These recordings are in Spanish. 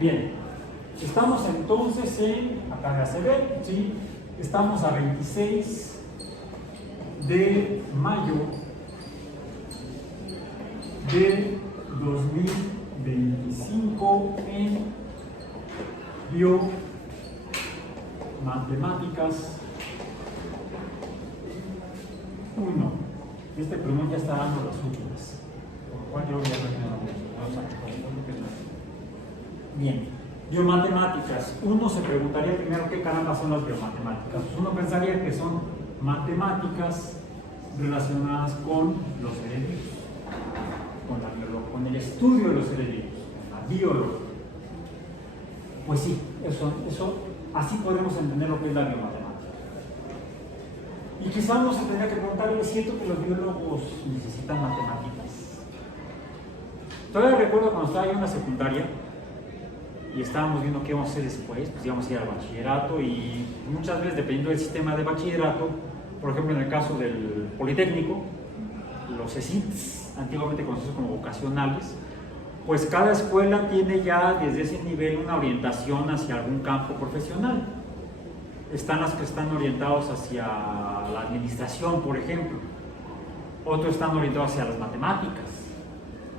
Bien, estamos entonces acá ya se ve, ¿sí? Estamos a 26 de mayo de 2025 en Biomatemáticas 1. Este plumón ya está dando las últimas, por lo cual yo voy a Bien, biomatemáticas. Uno se preguntaría primero qué caramba son las biomatemáticas. Pues uno pensaría que son matemáticas relacionadas con los seres vivos, con el estudio de los seres vivos, con la biología. Pues sí, eso, así podemos entender lo que es la biomatemática. Y quizás uno se tendría que preguntar, ¿es cierto que los biólogos necesitan matemáticas? Todavía recuerdo cuando estaba yo en la secundaria y estábamos viendo qué íbamos a hacer después, pues íbamos a ir al bachillerato y muchas veces, dependiendo del sistema de bachillerato, por ejemplo en el caso del Politécnico, los ESITs, antiguamente conocidos como vocacionales, pues cada escuela tiene ya desde ese nivel una orientación hacia algún campo profesional. Están las que están orientados hacia la administración, por ejemplo, otros están orientados hacia las matemáticas,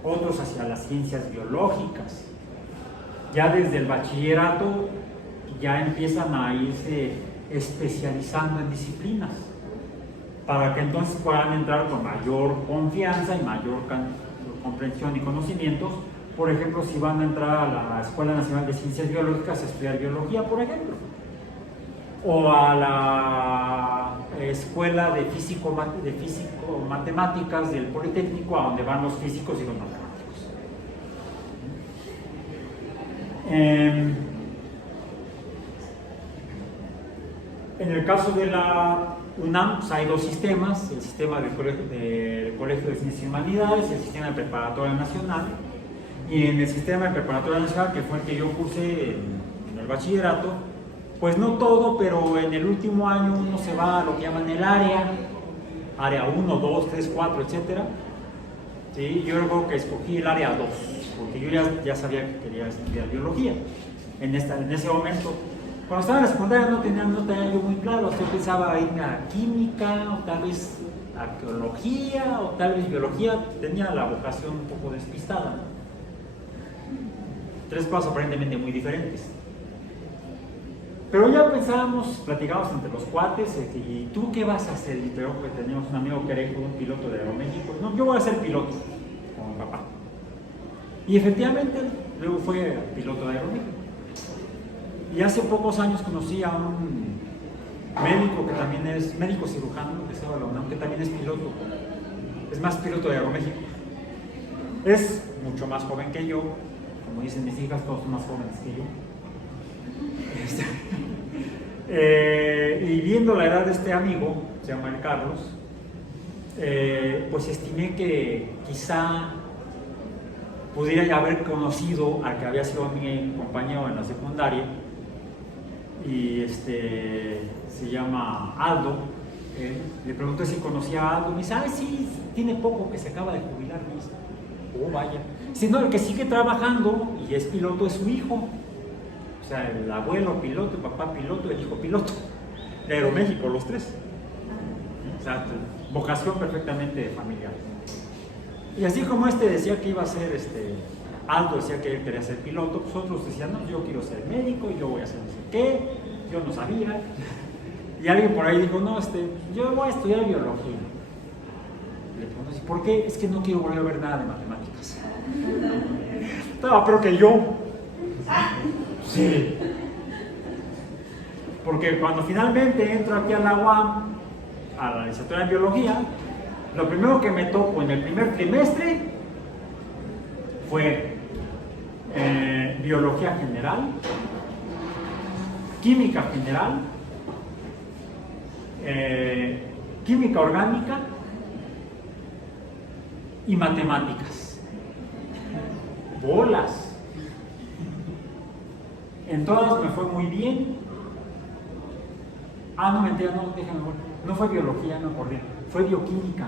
otros hacia las ciencias biológicas. Ya desde el bachillerato ya empiezan a irse especializando en disciplinas para que entonces puedan entrar con mayor confianza y mayor comprensión y conocimientos. Por ejemplo, si van a entrar a la Escuela Nacional de Ciencias Biológicas a estudiar biología, por ejemplo, o a la Escuela de Físico-Matemáticas del Politécnico, a donde van los físicos y los matemáticos. En el caso de la UNAM, pues hay dos sistemas: el sistema del Colegio de Ciencias y Humanidades y el sistema de Preparatoria Nacional. Y en el sistema de Preparatoria Nacional, que fue el que yo cursé en el bachillerato, pues no todo, pero en el último año uno se va a lo que llaman el área 1, 2, 3, 4, etc. ¿Sí? Yo creo que escogí el área 2, porque yo ya sabía que quería estudiar biología en ese momento. Cuando estaba en la secundaria no tenía yo muy claro, yo pensaba irme a química, o tal vez arqueología, o tal vez biología. Tenía la vocación un poco despistada, ¿no? Tres cosas aparentemente muy diferentes. Pero ya pensábamos, platicábamos entre los cuates, ¿y tú qué vas a hacer? Y creo que teníamos un amigo que era hijo de un piloto de Aeroméxico. No, yo voy a ser piloto, con mi papá. Y efectivamente, luego fue piloto de Aeroméxico. Y hace pocos años conocí a un médico que también es médico cirujano, que estaba en la UNAM, que también es piloto. Es más, piloto de Aeroméxico. Es mucho más joven que yo. Como dicen mis hijas, todos son más jóvenes que yo. Y viendo la edad de este amigo, se llama el Carlos, pues estimé que quizá pudiera ya haber conocido al que había sido mi compañero en la secundaria, y se llama Aldo. Le pregunté si conocía a Aldo, me dice, sí, tiene poco que se acaba de jubilar. Me dice, oh vaya. Si no, el que sigue trabajando y es piloto es su hijo. O sea, el abuelo piloto, el papá piloto, el hijo piloto. De Aeroméxico, los tres. O sea, vocación perfectamente familiar. Y así como decía que iba a ser, Aldo decía que él quería ser piloto, pues otros decían, no, yo quiero ser médico y yo voy a hacer no sé qué, yo no sabía. Y alguien por ahí dijo, no, yo voy a estudiar biología. Le pregunto, ¿por qué? Es que no quiero volver a ver nada de matemáticas. Estaba peor que yo. Sí. Porque cuando finalmente entro aquí a la UAM, a la licenciatura en biología, lo primero que me tocó en el primer trimestre fue biología general, química general, química orgánica y matemáticas. Bolas. En todas me fue muy bien. No, mentira, no, déjame ver. No fue biología, no acordé. Fue bioquímica.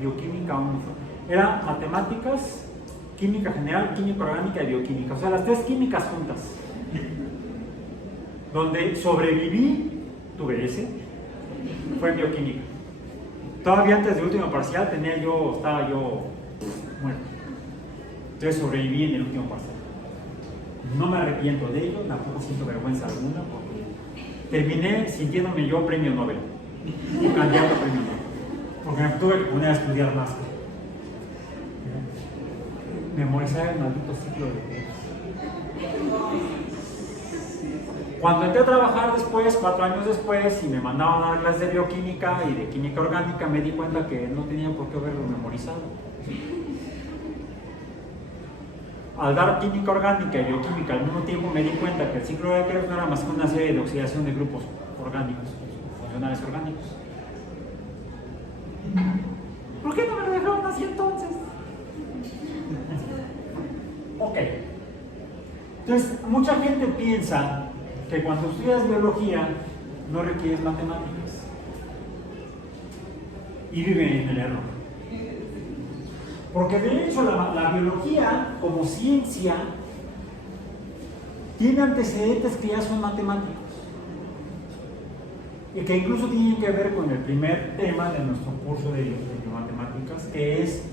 Bioquímica 1. Era matemáticas, química general, química orgánica y bioquímica, o sea, las tres químicas juntas. Donde sobreviví, tuve ese, fue en bioquímica. Todavía antes del último parcial estaba yo muerto. Entonces sobreviví en el último parcial. No me arrepiento de ello, tampoco siento vergüenza alguna, porque terminé sintiéndome yo premio Nobel, un candidato a premio Nobel, porque me tuve que poner a estudiar más. Memorizar el maldito ciclo de Dios. Cuando entré a trabajar después, 4 años después, y me mandaban a dar clases de bioquímica y de química orgánica, me di cuenta que no tenía por qué haberlo memorizado. Al dar química orgánica y bioquímica al mismo tiempo, me di cuenta que el ciclo de Krebs no era más que una serie de oxidación de grupos orgánicos, funcionales orgánicos. ¿Por qué no me lo dejaron así entonces? Ok. Entonces, mucha gente piensa que cuando estudias biología no requieres matemáticas y viven en el error, porque de hecho la biología como ciencia tiene antecedentes que ya son matemáticos y que incluso tienen que ver con el primer tema de nuestro curso de biomatemáticas, que es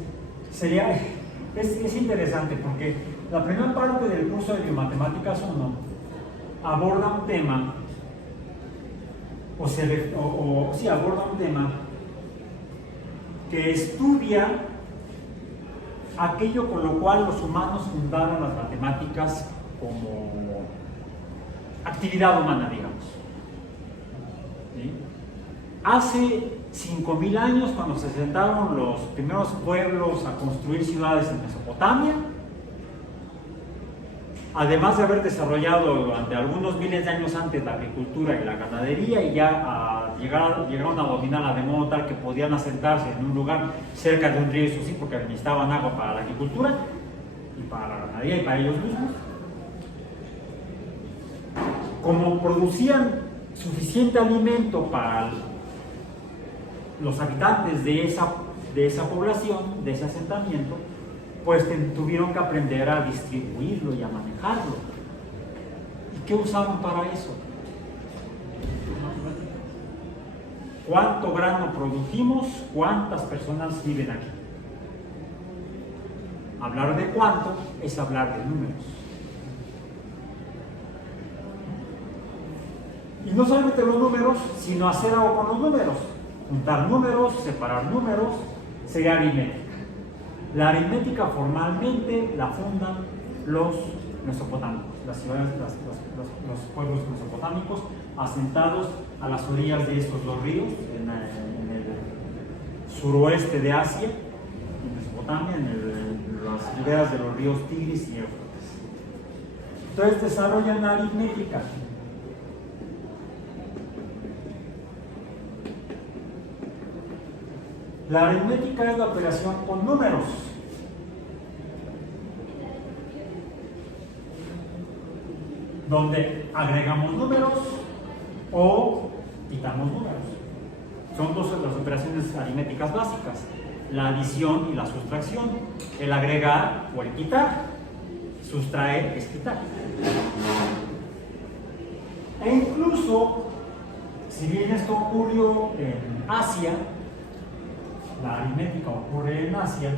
interesante porque la primera parte del curso de biomatemáticas 1 aborda un tema, aborda un tema que estudia aquello con lo cual los humanos fundaron las matemáticas como actividad humana, digamos. ¿Sí? Hace 5.000 años, cuando se sentaron los primeros pueblos a construir ciudades en Mesopotamia, además de haber desarrollado durante algunos miles de años antes la agricultura y la ganadería, y ya llegaron a dominarla de modo tal que podían asentarse en un lugar cerca de un río, eso sí, porque necesitaban agua para la agricultura y para la ganadería y para ellos mismos. Como producían suficiente alimento para los habitantes de esa población, de ese asentamiento, pues tuvieron que aprender a distribuirlo y a manejarlo. ¿Y qué usaban para eso? ¿Cuánto grano producimos? ¿Cuántas personas viven aquí? Hablar de cuánto es hablar de números. Y no solamente los números, sino hacer algo con los números. Juntar números, separar números, sería aritmética. La aritmética formalmente la fundan los mesopotámicos, las ciudades, los pueblos mesopotámicos asentados a las orillas de estos dos ríos, en el suroeste de Asia, en Mesopotamia, en las riberas de los ríos Tigris y Éufrates. Entonces desarrollan la aritmética. La aritmética es la operación con números. Donde agregamos números o quitamos números. Son dos de las operaciones aritméticas básicas: la adición y la sustracción. El agregar o el quitar. Sustraer es quitar. E incluso, si bien esto ocurrió en Asia, la aritmética ocurre en Asia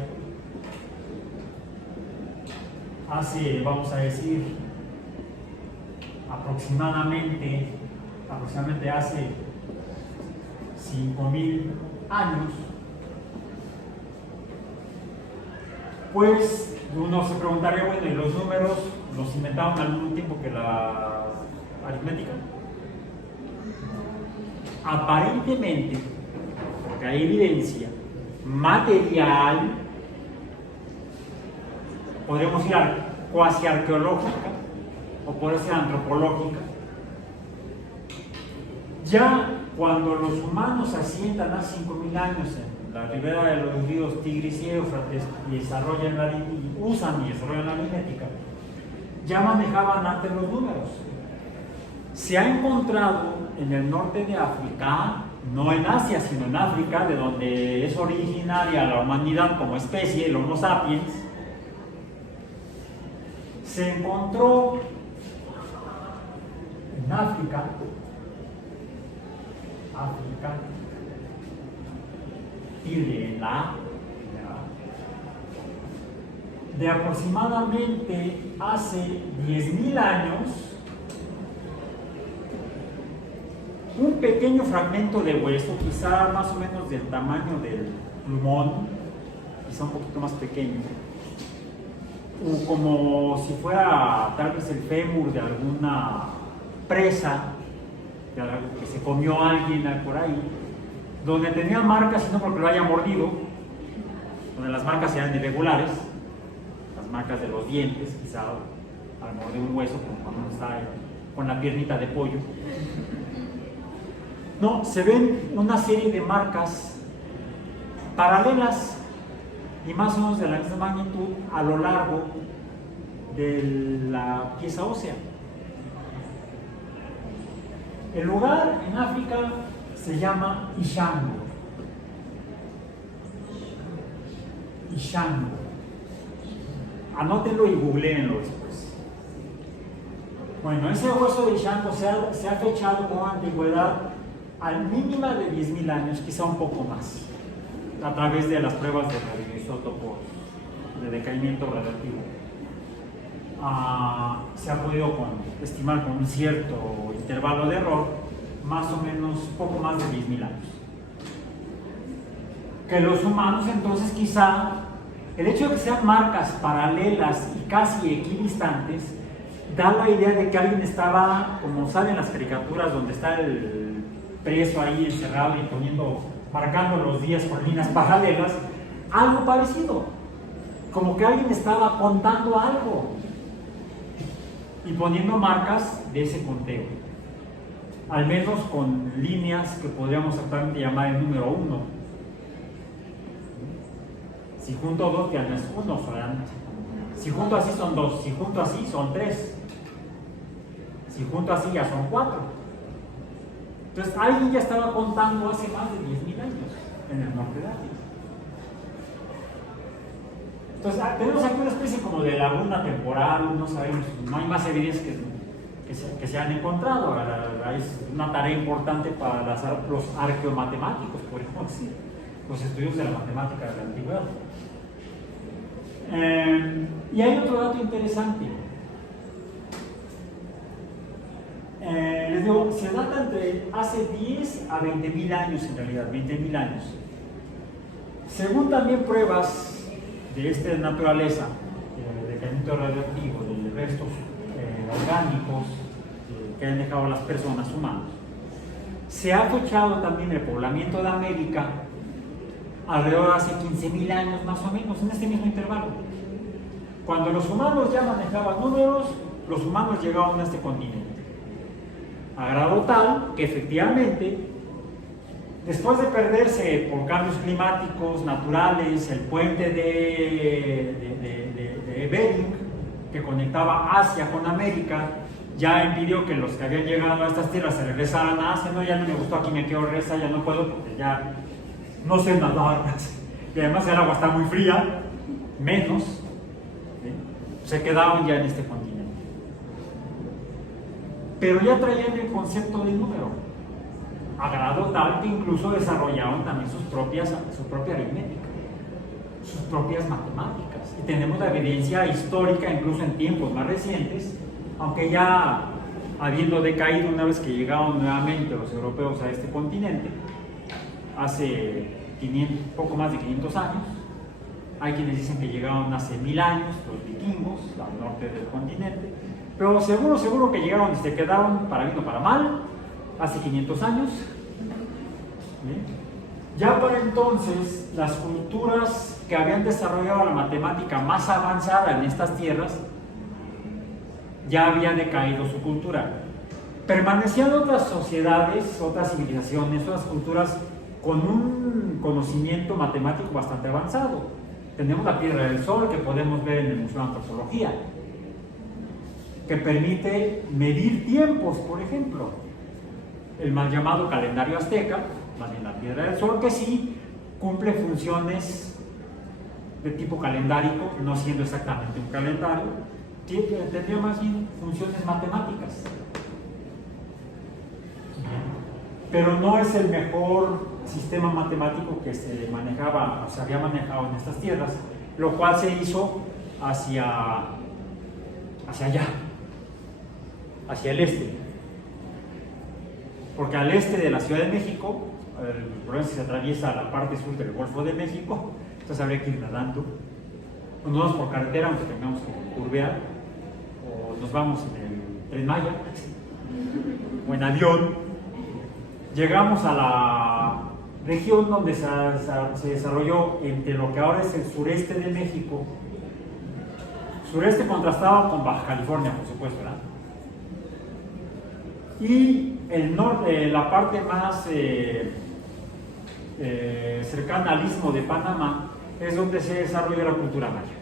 hace, vamos a decir, aproximadamente hace 5.000 años, pues uno se preguntaría, bueno, ¿y los números los inventaron al mismo tiempo que la aritmética? Aparentemente, porque hay evidencia material, podríamos ir a cuasi arqueológica o puede ser antropológica. Ya cuando los humanos se asientan hace 5.000 años en la ribera de los ríos Tigris y Éufrates y usan y desarrollan la aritmética, ya manejaban antes los números. Se ha encontrado en el norte de África, no en Asia, sino en África, de donde es originaria la humanidad como especie, el Homo sapiens, se encontró en África, tilde en la A, de aproximadamente hace 10.000 años, un pequeño fragmento de hueso, quizá más o menos del tamaño del plumón, quizá un poquito más pequeño, o como si fuera tal vez el fémur de alguna presa, de algo que se comió alguien por ahí, donde tenía marcas, y no porque lo haya mordido, donde las marcas eran irregulares, las marcas de los dientes, quizá al morder un hueso, como cuando uno está con la piernita de pollo. No, se ven una serie de marcas paralelas y más o menos de la misma magnitud a lo largo de la pieza ósea. El lugar en África se llama Ishango. Ishango. Anótenlo y googleenlo después. Bueno, ese hueso de Ishango se ha fechado con antigüedad al mínima de 10.000 años, quizá un poco más, a través de las pruebas de radioisótopos de decaimiento radioactivo. Se ha podido estimar con un cierto intervalo de error, más o menos poco más de 10.000 años. Que los humanos entonces quizá, el hecho de que sean marcas paralelas y casi equidistantes, da la idea de que alguien estaba, como salen las caricaturas donde está el preso ahí encerrado y marcando los días con líneas paralelas, algo parecido, como que alguien estaba contando algo y poniendo marcas de ese conteo, al menos con líneas que podríamos actualmente llamar el número 1. Si junto 2 ya no es 1, si junto así son 2, si junto así son 3, si junto así ya son 4. Entonces alguien ya estaba contando hace más de 10.000 años en el norte de África. Entonces tenemos aquí una especie como de laguna temporal, no sabemos, no hay más evidencias que se han encontrado. Es una tarea importante para los arqueomatemáticos, podríamos decir, los estudios de la matemática de la antigüedad. Y hay otro dato interesante. Les digo, se data entre hace 10 a 20.000 años, en realidad, 20.000 años. Según también pruebas de esta naturaleza, de decaimiento radioactivo, de restos orgánicos que han dejado las personas humanas, se ha fechado también el poblamiento de América alrededor de hace 15.000 años más o menos, en este mismo intervalo. Cuando los humanos ya manejaban números, los humanos llegaban a este continente, a grado tal que efectivamente, después de perderse por cambios climáticos naturales el puente de Bering, que conectaba Asia con América, ya impidió que los que habían llegado a estas tierras se regresaran a Asia. No, ya no me gustó, aquí me quiero regresar, ya no puedo porque ya no sé nadar, y además el agua está muy fría, menos, ¿sí? Se quedaron ya en este continente. Pero ya traían el concepto de número, a grado tal que incluso desarrollaron también su propia aritmética, sus propias matemáticas. Y tenemos la evidencia histórica, incluso en tiempos más recientes, aunque ya habiendo decaído una vez que llegaron nuevamente los europeos a este continente, hace poco más de 500 años. Hay quienes dicen que llegaron hace 1000 años, los vikingos, al norte del continente, pero seguro que llegaron y se quedaron, para bien o para mal, hace 500 años. ¿Bien? Ya para entonces, las culturas que habían desarrollado la matemática más avanzada en estas tierras, ya había decaído su cultura. Permanecían otras sociedades, otras civilizaciones, otras culturas con un conocimiento matemático bastante avanzado. Tenemos la Piedra del Sol, que podemos ver en el Museo de Antropología, que permite medir tiempos, por ejemplo. El mal llamado calendario azteca, más bien la Piedra del Sol, que sí cumple funciones de tipo calendárico, no siendo exactamente un calendario, tendría más bien funciones matemáticas. Pero no es el mejor sistema matemático que se manejaba o se había manejado en estas tierras, lo cual se hizo hacia allá, hacia el este. Porque al este de la Ciudad de México, el problema es que se atraviesa la parte sur del Golfo de México, entonces habría que ir nadando. O nos vamos por carretera, aunque tengamos que curvear, o nos vamos en el Tren Maya, o en avión. Llegamos a la región donde se desarrolló entre lo que ahora es el sureste de México, sureste contrastado con Baja California, por supuesto, ¿verdad? Y el norte, la parte más cercana al istmo de Panamá, es donde se desarrolla la cultura maya.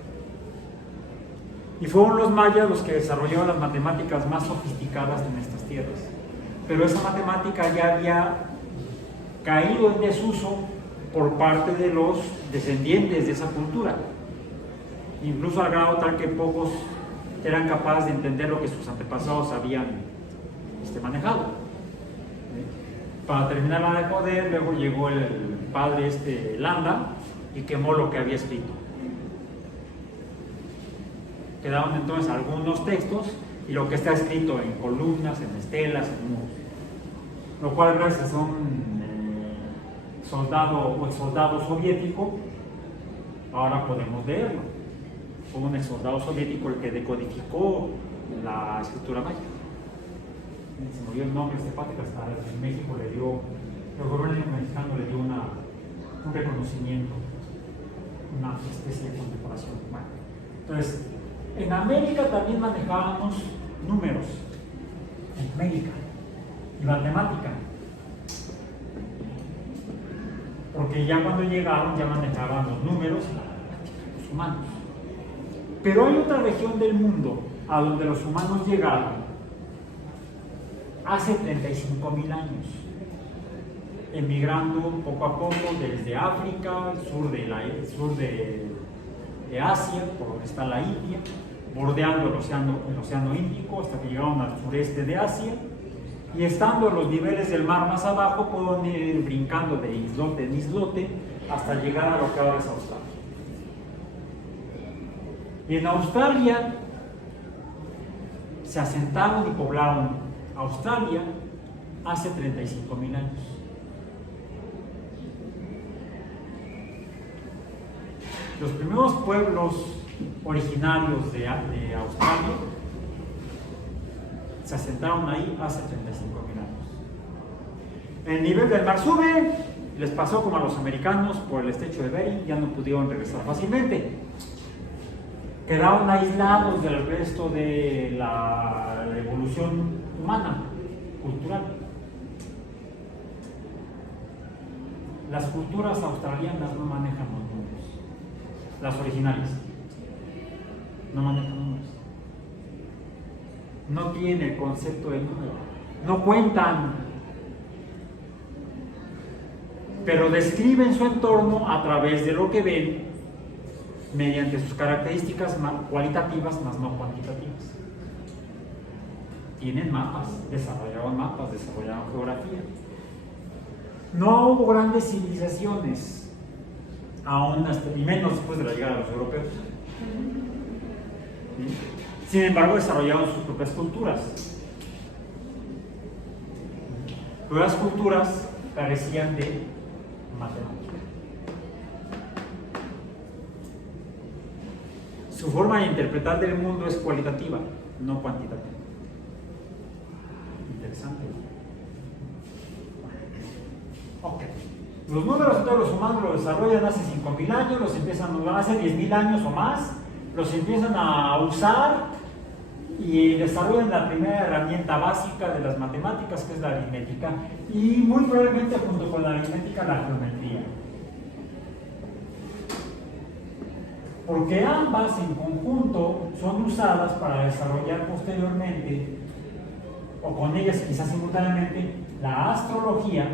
Y fueron los mayas los que desarrollaron las matemáticas más sofisticadas en estas tierras. Pero esa matemática ya había caído en desuso por parte de los descendientes de esa cultura, incluso al grado tal que pocos eran capaces de entender lo que sus antepasados habían manejado. Para terminarla de joder, luego llegó el padre Landa y quemó lo que había escrito. Quedaron entonces algunos textos y lo que está escrito en columnas, en estelas, en muros. Lo cual, gracias a un soldado o exsoldado soviético, ahora podemos leerlo. Fue un exsoldado soviético el que decodificó la escritura maya. Se me olvidó el nombre de este padre, que hasta en México le dio, el gobierno mexicano le dio un reconocimiento, una especie de condecoración. Bueno, entonces, en América también manejábamos números, en América, y matemática, porque ya cuando llegaron ya manejaban los números y los humanos. Pero hay otra región del mundo a donde los humanos llegaron hace 35.000 años, emigrando poco a poco desde África, el sur de Asia, por donde está la India, bordeando el océano Índico hasta que llegaron al sureste de Asia, y estando en los niveles del mar más abajo pueden ir brincando de islote en islote hasta llegar a lo que ahora es Australia. Y en Australia se asentaron y poblaron Australia hace 35.000 años. Los primeros pueblos originarios de Australia se asentaron ahí hace 35.000 años. El nivel del mar sube, les pasó como a los americanos por el estrecho de Bering, ya no pudieron regresar fácilmente. Quedaron aislados del resto de la evolución humana, cultural. Las culturas australianas no manejan los números, las originales no manejan números, no tienen el concepto de número, no cuentan, pero describen su entorno a través de lo que ven mediante sus características cualitativas más no cuantitativas. Tienen mapas, desarrollaron geografía. No hubo grandes civilizaciones, aún y menos después de la llegada de los europeos. Sin embargo, desarrollaron sus propias culturas. Pero las culturas carecían de matemática. Su forma de interpretar del mundo es cualitativa, no cuantitativa. Interesante. Ok. Los números de todos los humanos los desarrollan hace 5.000 años, los empiezan hace 10.000 años o más, los empiezan a usar y desarrollan la primera herramienta básica de las matemáticas, que es la aritmética, y muy probablemente junto con la aritmética la geometría. Porque ambas en conjunto son usadas para desarrollar posteriormente, o con ellas quizás simultáneamente, la astrología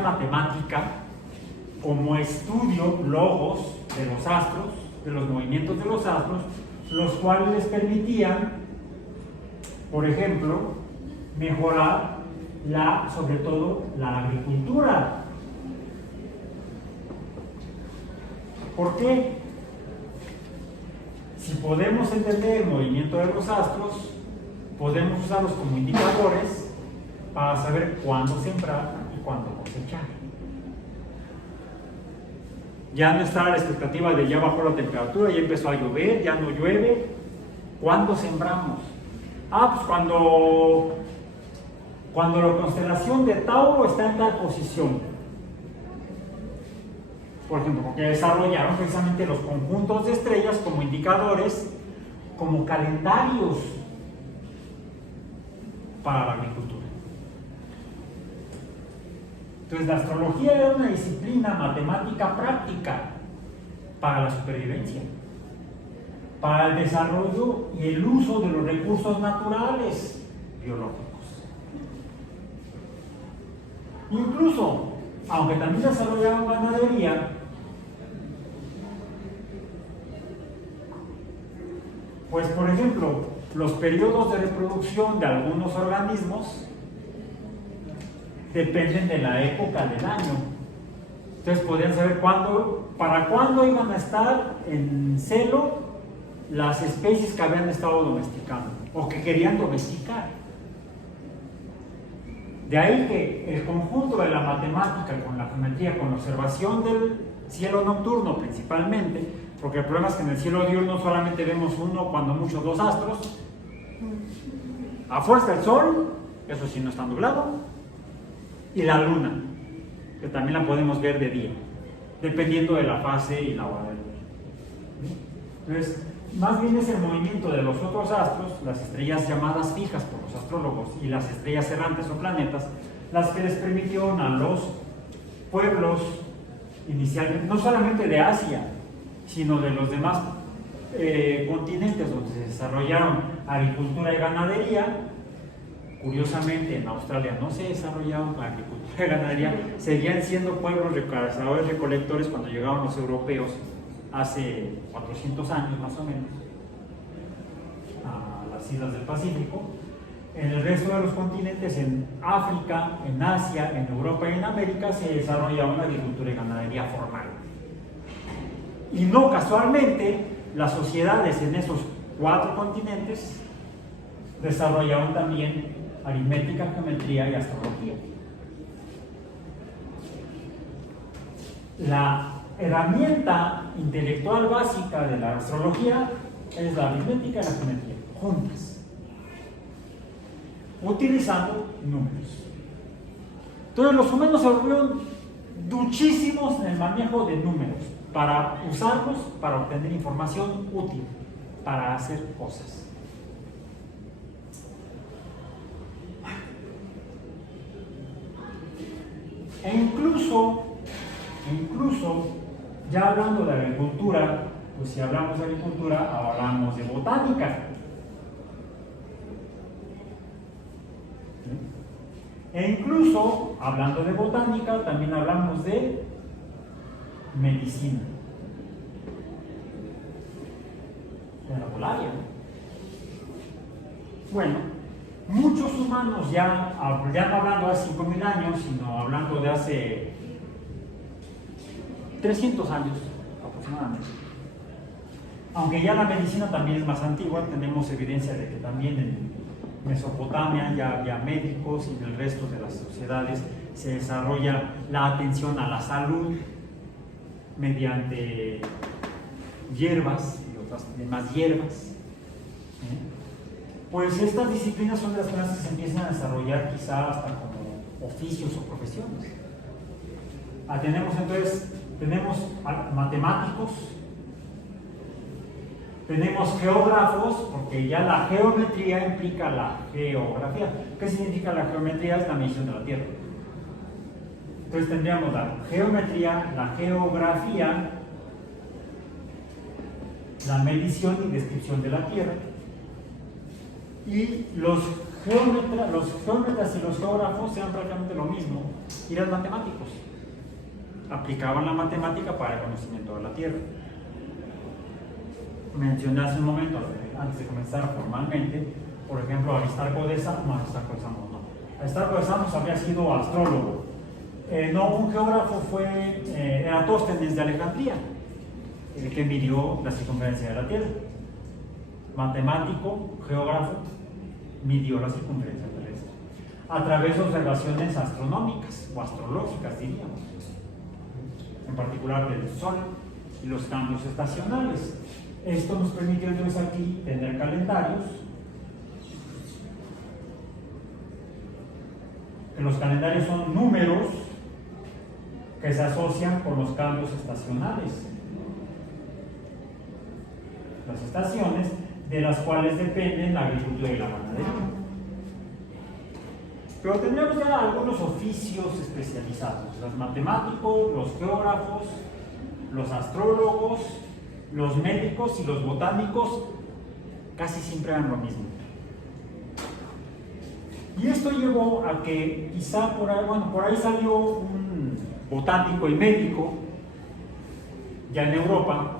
matemática, como estudio logos de los astros, de los movimientos de los astros, los cuales les permitían, por ejemplo, mejorar sobre todo la agricultura. ¿Por qué? Si podemos entender el movimiento de los astros, podemos usarlos como indicadores para saber cuándo sembrar y cuándo cosechar. Ya no está la expectativa de ya bajó la temperatura, ya empezó a llover, ya no llueve. ¿Cuándo sembramos? Pues cuando la constelación de Tauro está en tal posición. Por ejemplo, porque desarrollaron precisamente los conjuntos de estrellas como indicadores, como calendarios para la agricultura. Entonces, la astrología era una disciplina matemática práctica para la supervivencia, para el desarrollo y el uso de los recursos naturales biológicos. Incluso, aunque también desarrollaban ganadería, pues por ejemplo, los periodos de reproducción de algunos organismos dependen de la época del año. Entonces podían saber para cuándo iban a estar en celo las especies que habían estado domesticando o que querían domesticar. De ahí que el conjunto de la matemática con la geometría, con la observación del cielo nocturno principalmente, porque el problema es que en el cielo diurno solamente vemos uno, cuando mucho dos astros. Afuera está el sol, eso sí no está nublado, y la luna, que también la podemos ver de día, dependiendo de la fase y la hora del día. Entonces, más bien es el movimiento de los otros astros, las estrellas llamadas fijas por los astrólogos y las estrellas errantes o planetas, las que les permitieron a los pueblos inicialmente, no solamente de Asia, sino de los demás continentes donde se desarrollaron agricultura y ganadería. Curiosamente, en Australia no se desarrollaron agricultura y ganadería, seguían siendo pueblos de cazadores recolectores cuando llegaron los europeos hace 400 años más o menos a las islas del Pacífico. En el resto de los continentes, en África, en Asia, en Europa y en América, se desarrollaba una agricultura y ganadería formal. Y no casualmente, las sociedades en esos 4 continentes desarrollaron también aritmética, geometría y astrología. La herramienta intelectual básica de la astrología es la aritmética y la geometría, juntas, utilizando números. Entonces los humanos se volvieron duchísimos en el manejo de números, para usarlos para obtener información útil, para hacer cosas. E incluso, ya hablando de agricultura, pues si hablamos de agricultura, hablamos de botánica. E incluso, hablando de botánica, también hablamos de medicina. De la malaria. Bueno, muchos humanos ya no hablando de hace 5.000 años, sino hablando de hace 300 años aproximadamente. Aunque ya la medicina también es más antigua, tenemos evidencia de que también en Mesopotamia ya había médicos y en el resto de las sociedades se desarrolla la atención a la salud mediante hierbas y otras demás hierbas. Pues estas disciplinas son de las que se empiezan a desarrollar quizá hasta como oficios o profesiones. Tenemos matemáticos, tenemos geógrafos, porque ya la geometría implica la geografía. ¿Qué significa la geometría? Es la medición de la Tierra. Entonces tendríamos la geometría, la geografía, la medición y descripción de la Tierra. Y los geómetras y los geógrafos sean prácticamente lo mismo, y los matemáticos. aplicaban la matemática para el conocimiento de la Tierra. Mencioné hace un momento, antes de comenzar formalmente, por ejemplo, Aristarco de Samos, Aristarco de Samos había sido astrólogo. No, un geógrafo fue Eratóstenes de Alejandría, el que midió la circunferencia de la Tierra. Matemático, geógrafo, midió la circunferencia terrestre a través de observaciones astronómicas o astrológicas, diríamos, en particular del Sol y los cambios estacionales. Esto nos permitió entonces aquí tener calendarios. Los calendarios son números que se asocian con los cambios estacionales. Las estaciones de las cuales dependen la agricultura y la ganadería. Pero tendríamos ya algunos oficios especializados: los matemáticos, los geógrafos, los astrólogos, los médicos y los botánicos casi siempre eran lo mismo. Y esto llevó a que quizá por ahí salió un botánico y médico ya en Europa,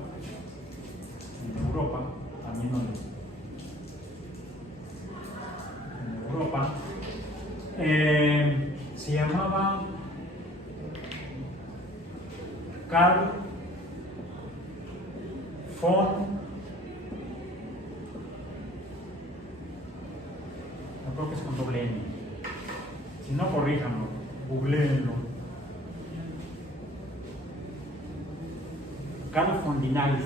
también en Europa, se llamaba Carl von creo que es con doble N. Si no, corríjanlo, googleenlo. Carl von Linnaeus,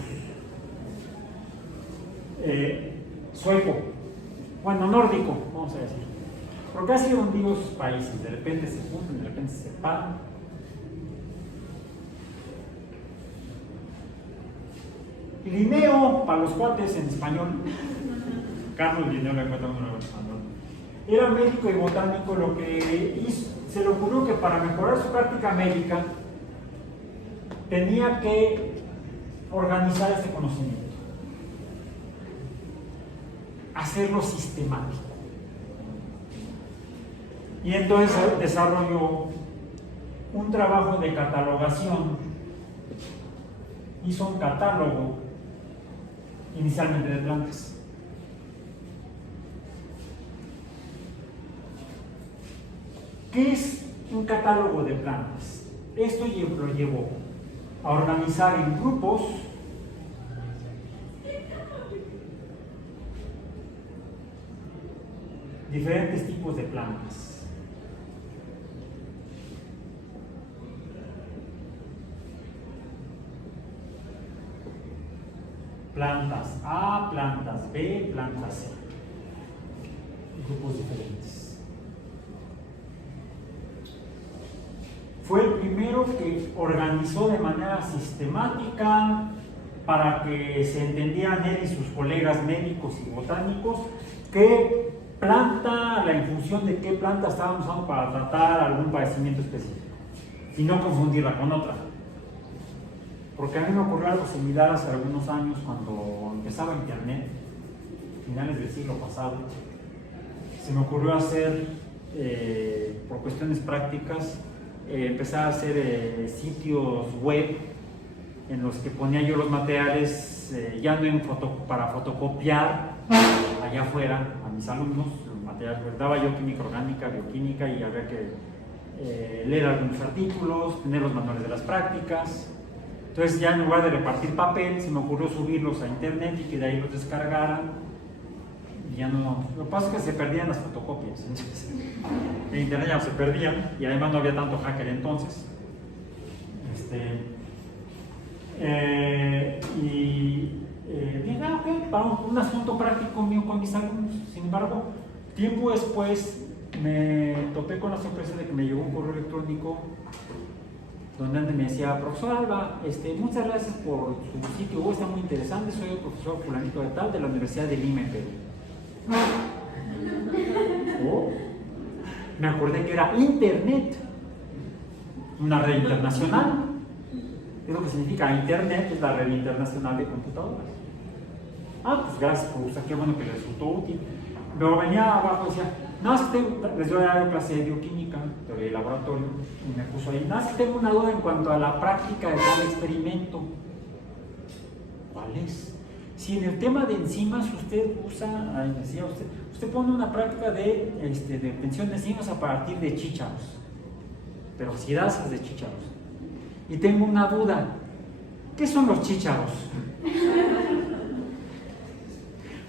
sueco, bueno, nórdico, vamos a decir, porque ha sido hundidos países, de repente se juntan, de repente se separan. Linneo, para los cuates en español, Carlos Linneo le encuentra uno en español. Era médico y botánico. Lo que hizo, se le ocurrió que para mejorar su práctica médica tenía que organizar este conocimiento, hacerlo sistemático. Y entonces desarrolló un trabajo de catalogación. Hizo un catálogo inicialmente de plantas. ¿Qué es un catálogo de plantas? Esto lo llevó a organizar en grupos diferentes tipos de plantas. Plantas A, plantas B, plantas C. Grupos diferentes. Fue el primero que organizó de manera sistemática para que se entendieran él y sus colegas médicos y botánicos qué planta, la infusión de qué planta estaban usando para tratar algún padecimiento específico y no confundirla con otra. Porque a mí me ocurrió algo similar hace algunos años cuando empezaba Internet, finales del siglo pasado. Se me ocurrió hacer, por cuestiones prácticas, empezar a hacer sitios web en los que ponía yo los materiales ya no para fotocopiar allá afuera a mis alumnos, los materiales, pues daba yo química orgánica, bioquímica, y había que leer algunos artículos, tener los manuales de las prácticas. Entonces ya en lugar de repartir papel, se me ocurrió subirlos a internet y que de ahí los descargaran. Ya no, lo que pasa es que se perdían las fotocopias, entonces, en internet ya se perdían y además no había tanto hacker entonces. Dije, ok, para un asunto práctico mío con mis alumnos. Sin embargo, tiempo después me topé con la sorpresa de que me llegó un correo electrónico donde me decía: profesor Alba, muchas gracias por su sitio web, está muy interesante, soy el profesor fulanito de tal de la Universidad de Lima en Perú. Oh, me acordé que era Internet, una red internacional. Es lo que significa Internet, es la red internacional de computadoras. Pues gracias por usar, qué bueno que les resultó útil. Luego venía abajo y decía, nada más que les doy a dar clase de bioquímica, teoría de laboratorio, y me puso ahí, nada más que tengo una duda en cuanto a la práctica de tal experimento. ¿Cuál es? Si en el tema de enzimas usted usa, ahí decía usted pone una práctica de obtención de enzimas a partir de chícharos, peroxidasas de chícharos. Y tengo una duda, ¿qué son los chícharos?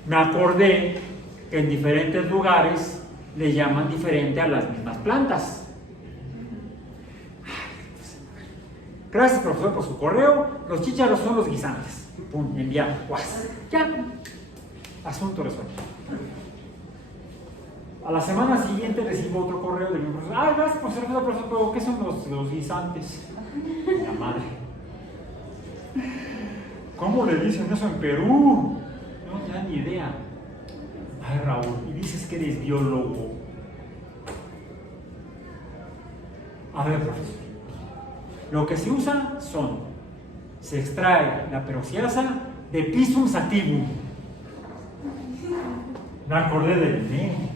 Me acordé que en diferentes lugares le llaman diferente a las mismas plantas. Gracias, profesor, por su correo. Los chícharos son los guisantes. Pum, enviado. Ya. Asunto resuelto. A la semana siguiente recibo otro correo del mismo profesor. Gracias, profesor, pero ¿qué son los guisantes? La madre. ¿Cómo le dicen eso en Perú? No te dan ni idea. Ay, Raúl, y dices que eres biólogo. A ver, profesor. Lo que se usa se extrae la peroxiasa de Pisum sativum. Me acordé del Linneo.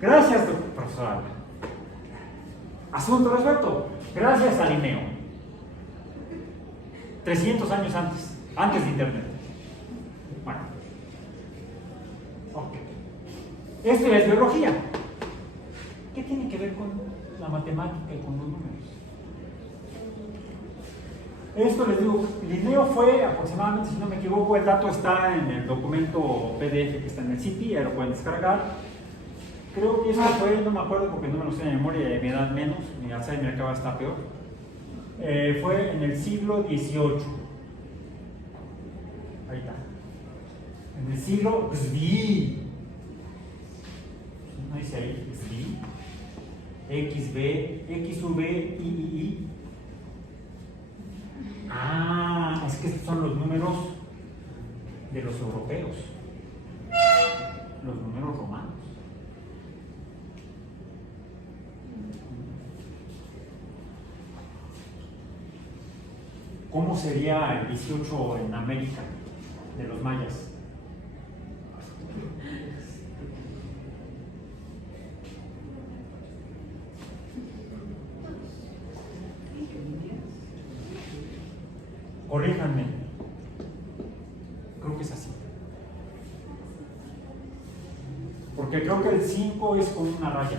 Gracias, profesor. Asunto resuelto. Gracias a Linneo. 300 años antes de Internet. Bueno. Ok. Esto ya es biología. ¿Qué tiene que ver con la matemática y con los números? Esto les digo, Linneo fue aproximadamente, si no me equivoco, el dato está en el documento PDF que está en el CIPI, ya lo pueden descargar. Creo que eso fue, no me acuerdo porque no me lo sé de memoria, de mi edad menos, mi Alzheimer acaba de estar peor. Fue en el siglo XVIII. Ahí está. En el siglo XVII. ¿No dice ahí? XVII. XVII. Es que estos son los números de los europeos. Los números romanos. ¿Cómo sería el 18 en América de los mayas? Corríjanme. Creo que es así. Porque creo que el 5 es con una raya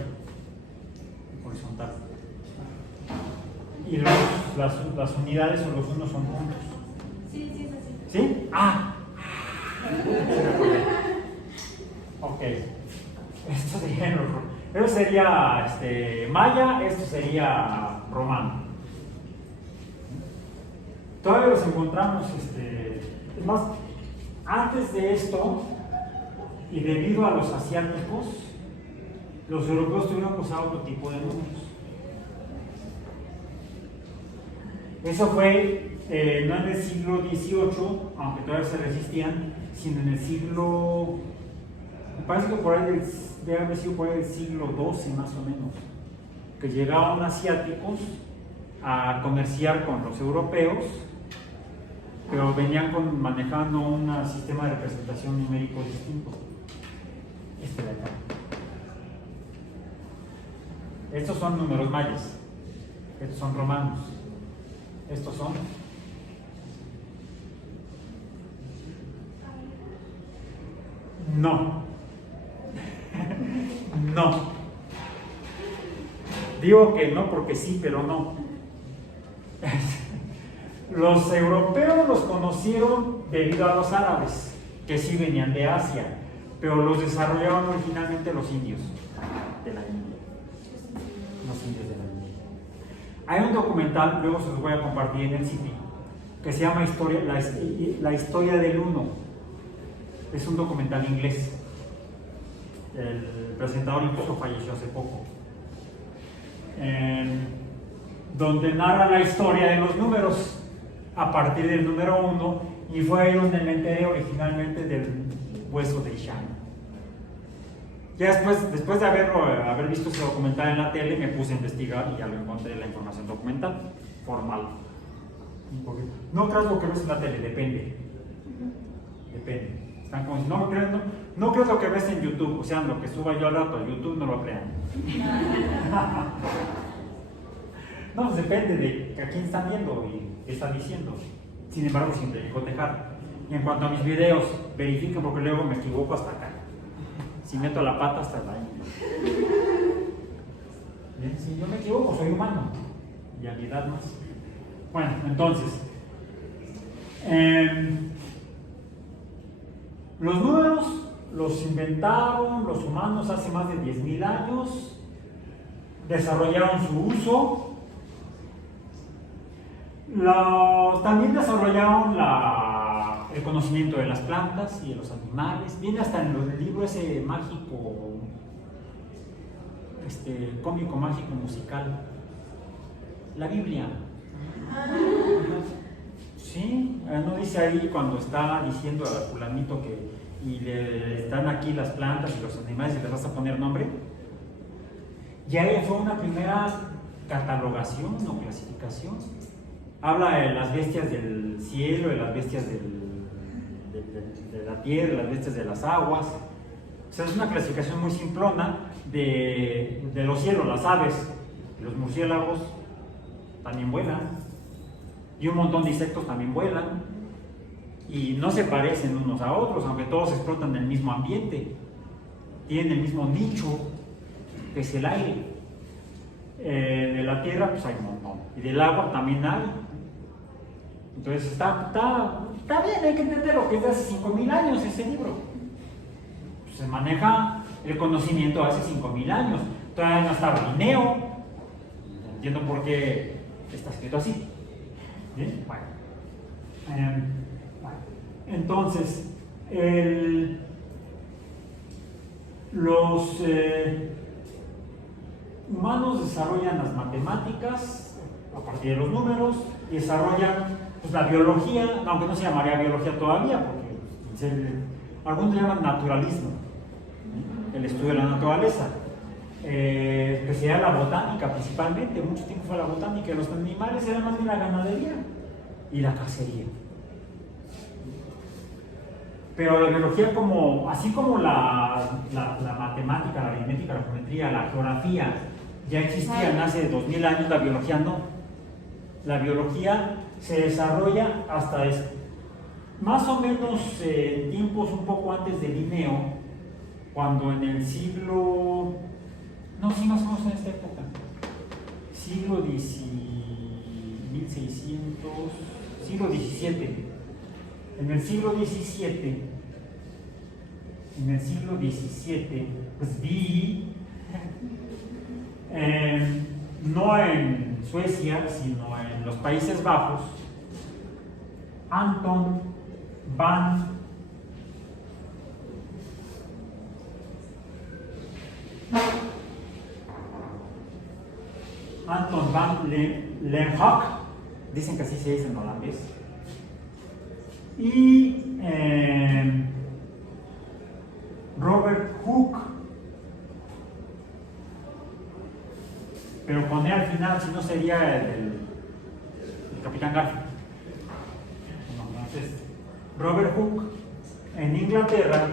horizontal. Y las unidades o los unos son puntos. Sí, es así. ¿Sí? Ok. Esto sería maya, esto sería romano. Todavía los encontramos, es más, antes de esto, y debido a los asiáticos, los europeos tuvieron que usar otro tipo de números. Eso fue no en el siglo XVIII, aunque todavía se resistían, sino en el siglo, me parece que por ahí debe haber sido por ahí del siglo XII más o menos, que llegaban asiáticos a comerciar con los europeos, pero venían manejando un sistema de representación numérico distinto. De acá. Estos son números mayas, estos son romanos, estos son no. Digo que no porque sí, pero no. Los europeos los conocieron debido a los árabes, que sí venían de Asia, pero los desarrollaron originalmente los indios de la India. Los indios de la India. Hay un documental, luego se los voy a compartir en el sitio, que se llama La historia del uno. Es un documental inglés. El presentador incluso falleció hace poco. Donde narra la historia de los números a partir del número 1, y fue ahí donde me enteré originalmente del hueso de Ishan. Ya después de haber visto ese documental en la tele, me puse a investigar y ya lo encontré, la información documental, formal. No creas lo que ves en la tele, depende. Están como, no creas lo que ves en YouTube, o sea, lo que suba yo al rato a YouTube, no lo crean. No, pues depende de a quién están viendo y qué están diciendo. Sin embargo, siempre hay que cotejar. Y en cuanto a mis videos, verifiquen porque luego me equivoco hasta acá. Si meto la pata hasta ahí. Bien, si yo me equivoco, soy humano. Y habilidad más. Bueno, entonces, los números los inventaron los humanos hace más de 10.000 años, desarrollaron su uso, también desarrollaron el conocimiento de las plantas y de los animales, viene hasta en el libro ese mágico, cómico mágico musical, la Biblia. Sí, no dice ahí cuando está diciendo a fulanito que y le están aquí las plantas y los animales y les vas a poner nombre. Ya fue una primera catalogación o clasificación. Habla de las bestias del cielo, de las bestias de la tierra, de las bestias de las aguas. O sea, es una clasificación muy simplona de los cielos, las aves, los murciélagos también vuelan. Y un montón de insectos también vuelan y no se parecen unos a otros, aunque todos explotan el mismo ambiente, tienen el mismo nicho, que es el aire. De la tierra pues hay un montón, y del agua también hay. Entonces está bien, hay que entender lo que es de hace 5.000 años ese libro. Pues se maneja el conocimiento de hace 5.000 años, todavía no estaba Linneo, entiendo por qué está escrito así. ¿Bien? Bueno. Entonces, los humanos desarrollan las matemáticas a partir de los números y desarrollan pues, la biología, aunque no se llamaría biología todavía, porque algunos llaman naturalismo, el estudio de la naturaleza. Que sería la botánica principalmente, mucho tiempo fue la botánica, los animales eran más bien la ganadería y la cacería. Pero la biología, así como la matemática, la aritmética, la geometría, la geografía ya existían hace 2.000 años, la biología no. La biología se desarrolla hasta más o menos tiempos un poco antes de Linneo, cuando en el siglo... No, sí, más o menos en esta época. Siglo XVII. En el siglo XVII, pues vi, no en Suecia, sino en los Países Bajos, Anton van Leeuwenhoek, dicen que así se dice en holandés, y Robert Hooke, pero con E al final, si no sería el Capitán Garfield. Entonces, Robert Hooke en Inglaterra,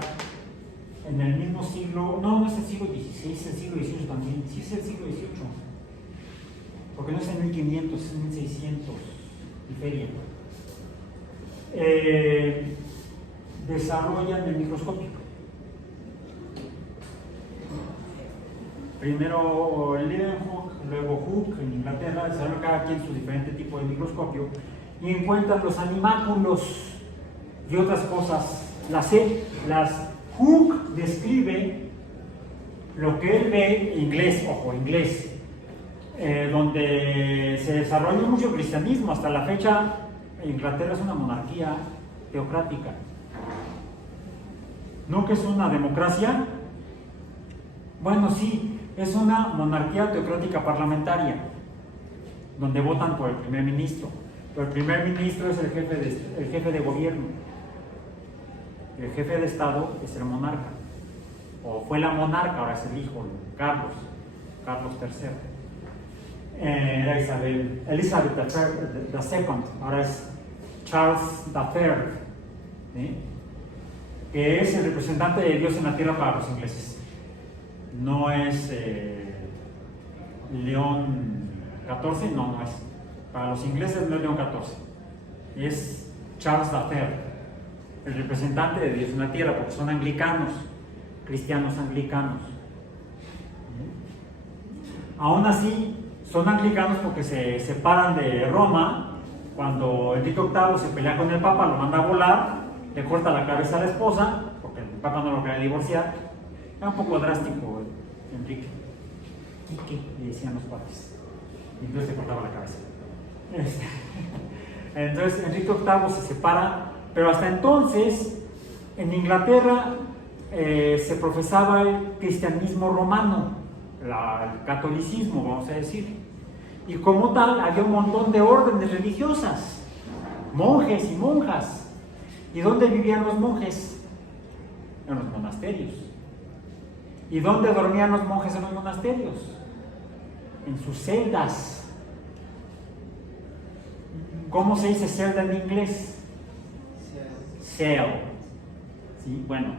en el mismo siglo, no es el siglo XVI, es el siglo XVIII también, sí es el siglo XVIII, porque no es en 1500, es en 1600 y feria. Desarrollan el microscopio. Primero Leeuwenhoek, luego Hooke en Inglaterra, desarrollan cada quien su diferente tipo de microscopio y encuentran los animáculos y otras cosas. Las Hooke describe lo que él ve, inglés, donde se desarrolló mucho el cristianismo. Hasta la fecha, Inglaterra es una monarquía teocrática. ¿No que es una democracia? Bueno, sí, es una monarquía teocrática parlamentaria, donde votan por el primer ministro. Pero el primer ministro es el jefe de gobierno. El jefe de Estado es el monarca. O fue la monarca, ahora es el hijo, Carlos III. Era Elizabeth II, ahora es Charles III. ¿Sí? que es el representante de Dios en la tierra para los ingleses. No es León XIV, no es. Para los ingleses no es León XIV, es Charles III, el representante de Dios en la tierra, porque son anglicanos, cristianos anglicanos. Aún así, son anglicanos porque se separan de Roma cuando Enrique VIII se pelea con el Papa, lo manda a volar, le corta la cabeza a la esposa, porque el Papa no lo quería divorciar. Era un poco drástico Enrique. Quique, le decían los padres. Y entonces le cortaba la cabeza. Entonces Enrique VIII se separa, pero hasta entonces en Inglaterra se profesaba el cristianismo romano, el catolicismo, vamos a decir, y como tal había un montón de órdenes religiosas, monjes y monjas. ¿Y dónde vivían los monjes? En los monasterios. ¿Y dónde dormían los monjes en los monasterios? En sus celdas. ¿Cómo se dice celda en inglés? Cell. ¿Sí? Bueno,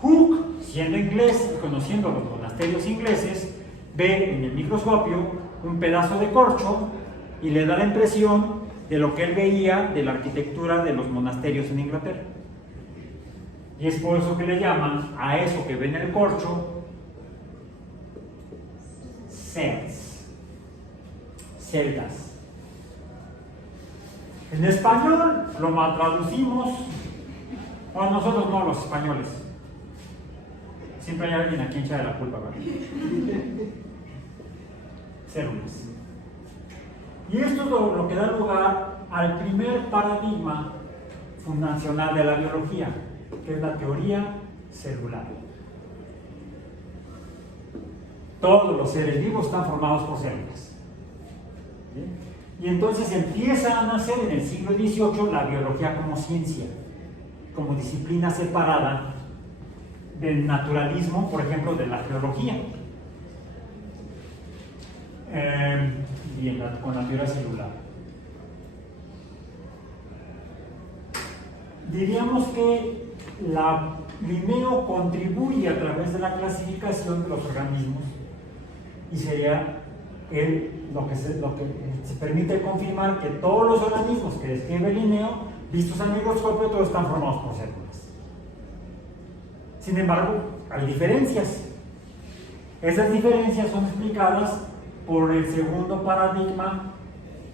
Hooke, siendo inglés y conociendo los monasterios ingleses, ve en el microscopio un pedazo de corcho y le da la impresión de lo que él veía de la arquitectura de los monasterios en Inglaterra. Y es por eso que le llaman a eso que ven en el corcho cells, celdas. En español lo mal traducimos, bueno, nosotros no, los españoles. Siempre hay alguien a quien echarle la culpa, ¿verdad? Células. Y esto es lo que da lugar al primer paradigma fundacional de la biología, que es la teoría celular. Todos los seres vivos están formados por células. ¿Sí? Y entonces empieza a nacer en el siglo XVIII la biología como ciencia, como disciplina separada del naturalismo, por ejemplo, de la geología. Y con la teoría celular. Diríamos que Linneo contribuye a través de la clasificación de los organismos y sería lo que se permite confirmar que todos los organismos que describe Linneo, vistos al microscopio, todos están formados por células. Sin embargo, hay diferencias. Esas diferencias son explicadas por el segundo paradigma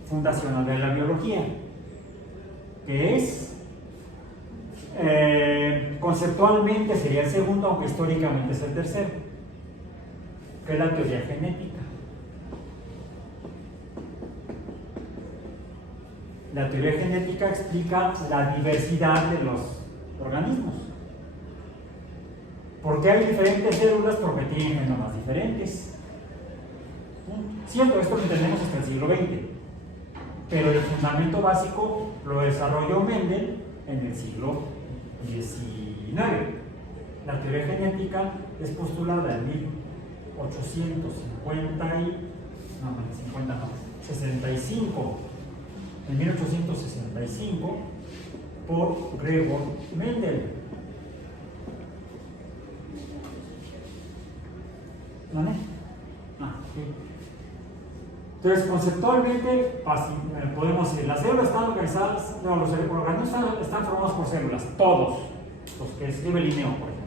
fundacional de la biología, que es conceptualmente sería el segundo, aunque históricamente es el tercero, que es la teoría genética. La teoría genética explica la diversidad de los organismos. ¿Por qué hay diferentes células? Porque tienen genomas diferentes. Cierto, esto lo entendemos hasta el siglo XX, pero el fundamento básico lo desarrolló Mendel en el siglo XIX. La teoría genética es postulada en 65, en 1865, por Gregor Mendel. ¿Vale? Sí. Entonces, conceptualmente, podemos decir, las células están organizadas, no, los organismos están formados por células, todos, los que escribe Linneo, por ejemplo.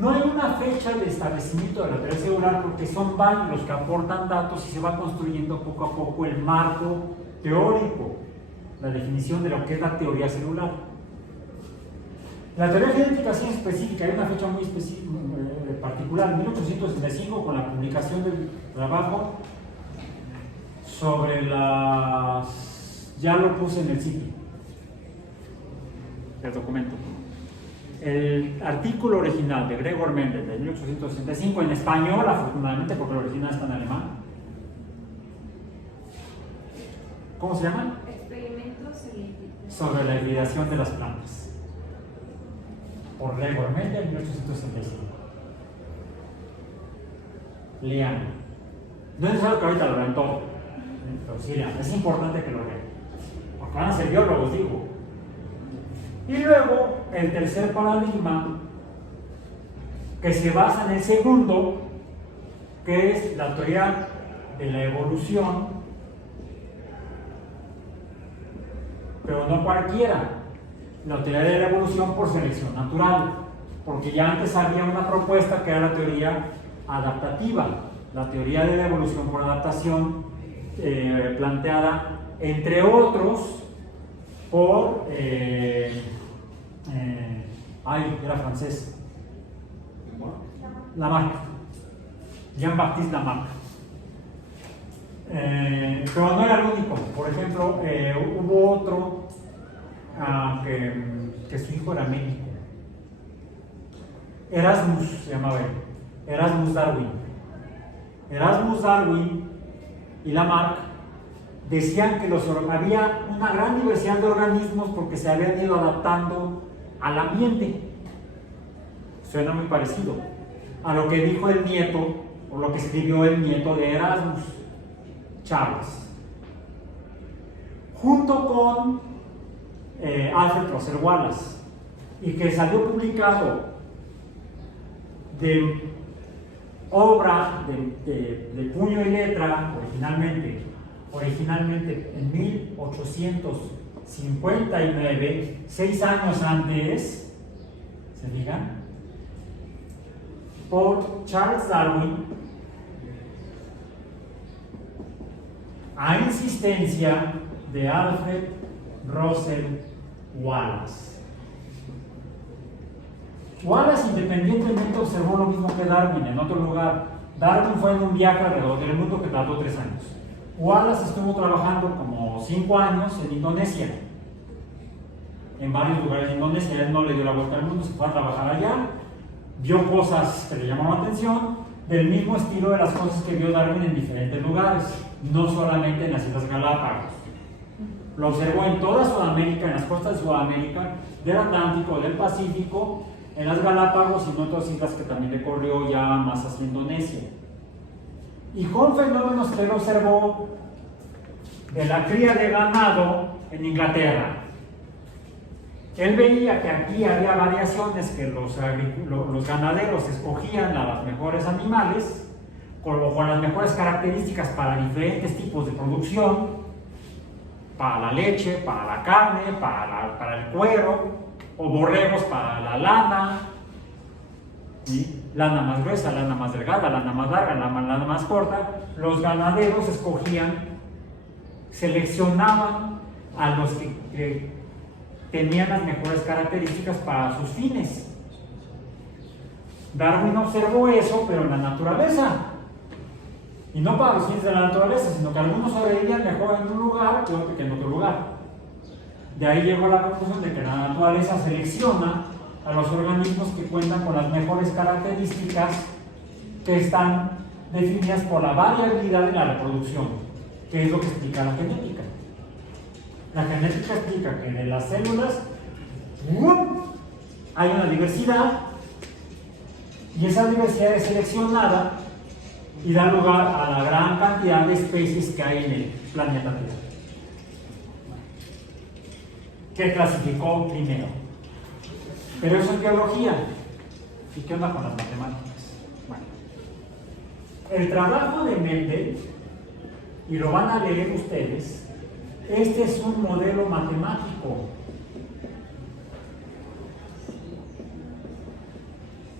No hay una fecha de establecimiento de la teoría celular porque son varios los que aportan datos y se va construyendo poco a poco el marco teórico, la definición de lo que es la teoría celular. La teoría genética sí es específica, hay una fecha muy particular, en 1865, con la publicación del trabajo sobre las... ya lo puse en el sitio, el documento. El artículo original de Gregor Mendel de 1865, en español, afortunadamente, porque el original está en alemán. ¿Cómo se llama? Experimentos sobre la hibridación de las plantas, por Gregor Mendel, 1865. Lean. No es necesario que ahorita lo vean todo, pero sí lean. Es importante que lo vean, porque van a ser biólogos, digo. Y luego el tercer paradigma, que se basa en el segundo, que es la teoría de la evolución, pero no cualquiera, la teoría de la evolución por selección natural, porque ya antes había una propuesta que era la teoría adaptativa, la teoría de la evolución por adaptación, planteada entre otros por era francés, Lamarck, Jean-Baptiste Lamarck. Pero no era el único. Por ejemplo, hubo otro que su hijo era médico, Erasmus se llamaba él, Erasmus Darwin. Erasmus Darwin y Lamarck decían que había una gran diversidad de organismos porque se habían ido adaptando al ambiente. Suena muy parecido a lo que dijo el nieto, o lo que escribió el nieto de Erasmus, Charles, junto con Alfred Russel Wallace, y que salió publicado de obra de puño y letra originalmente en 1859, 6 años antes, ¿se fijan? Por Charles Darwin, a insistencia de Alfred Russel Wallace. Wallace independientemente observó lo mismo que Darwin en otro lugar. Darwin fue en un viaje alrededor del mundo que tardó 3 años. Wallace estuvo trabajando como 5 años en Indonesia, en varios lugares de Indonesia. Él no le dio la vuelta al mundo, se fue a trabajar allá, vio cosas que le llamaron la atención, del mismo estilo de las cosas que vio Darwin en diferentes lugares, no solamente en las Islas Galápagos. Lo observó en toda Sudamérica, en las costas de Sudamérica, del Atlántico, del Pacífico, en las Galápagos y en otras islas que también le corrió ya más hacia Indonesia. Y con fenómenos que él observó de la cría de ganado en Inglaterra. Él veía que aquí había variaciones, que los ganaderos escogían a los mejores animales con las mejores características para diferentes tipos de producción, para la leche, para la carne, para el cuero, o borregos para la lana, ¿sí? Lana más gruesa, lana más delgada, lana más larga, lana más corta. Los ganaderos seleccionaban a los que tenían las mejores características para sus fines. Darwin observó eso, pero en la naturaleza, y no para los fines de la naturaleza, sino que algunos sobrevivían mejor en un lugar que en otro lugar. De ahí llegó a la conclusión de que la naturaleza selecciona a los organismos que cuentan con las mejores características, que están definidas por la variabilidad de la reproducción, que es lo que explica la genética. La genética explica que de las células hay una diversidad, y esa diversidad es seleccionada y da lugar a la gran cantidad de especies que hay en el planeta Tierra. ¿Qué clasificó primero? Pero eso es biología. ¿Y qué onda con las matemáticas? Bueno, el trabajo de Mendel, y lo van a leer ustedes, este es un modelo matemático.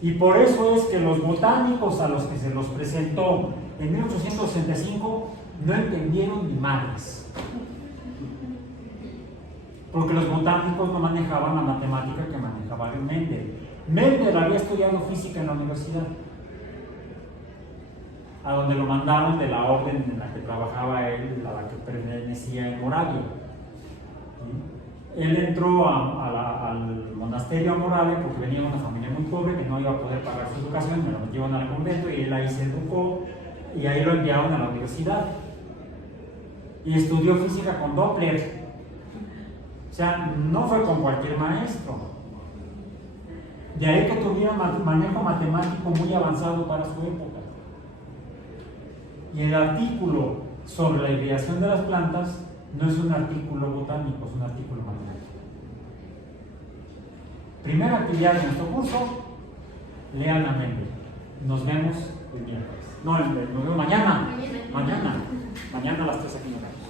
Y por eso es que los botánicos a los que se los presentó en 1865 no entendieron ni madres. Porque los botánicos no manejaban la matemática que manejaba Mendel. Mendel había estudiado física en la universidad, a donde lo mandaron de la orden en la que trabajaba él, a la que pertenecía en Moravia. Él entró al monasterio a Moravia porque venía de una familia muy pobre que no iba a poder pagar su educación, me lo metieron al convento y él ahí se educó y ahí lo enviaron a la universidad. Y estudió física con Doppler. O sea, no fue con cualquier maestro. De ahí que tuviera un manejo matemático muy avanzado para su época. Y el artículo sobre la hibridación de las plantas no es un artículo botánico, es un artículo matemático. Primera actividad de nuestro curso, lean a Mendel. Nos vemos el miércoles. No, nos vemos mañana. Mañana a las 3 aquí nos vemos.